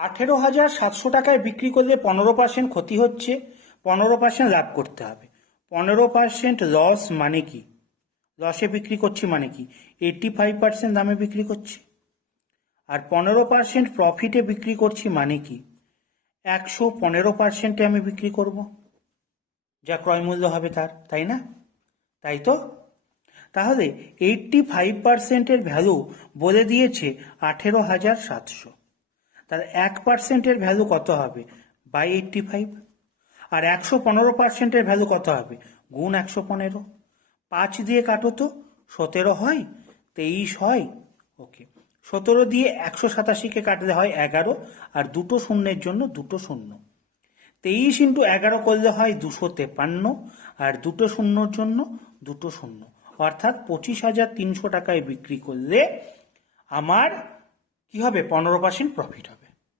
18,700 টাকায় বিক্রি করলে 15% ক্ষতি হচ্ছে, 15% লাভ করতে হবে। 15% লস মানে কি? লসে বিক্রি করছি মানে কি? 85% দামে বিক্রি করছি। আর 15% প্রফিটে বিক্রি করছি মানে কি? 115%-এ আমি বিক্রি করব, যা ক্রয় মূল্য হবে তার, তাই না? তাই তো? তাহলে 85%-এর ভ্যালু বলে দিয়েছে 18,700। তার 1%-এর ভ্যালু কত হবে? বাই 85। আর 115%-এর ভ্যালু কত হবে? গুণ 115। 5 দিয়ে কাটো তো, 17 হয়, 23 হয়। ওকে, 17 দিয়ে 187-কে কাটলে হয় 11, আর দুটো শূন্যের জন্য দুটো শূন্য। 23 ইন্টু 11 করলে হয় 253, আর দুটো শূন্যর জন্য দুটো শূন্য। অর্থাৎ 25,300 টাকায় বিক্রি করলে আমার কি হবে? 15% প্রফিট হবে।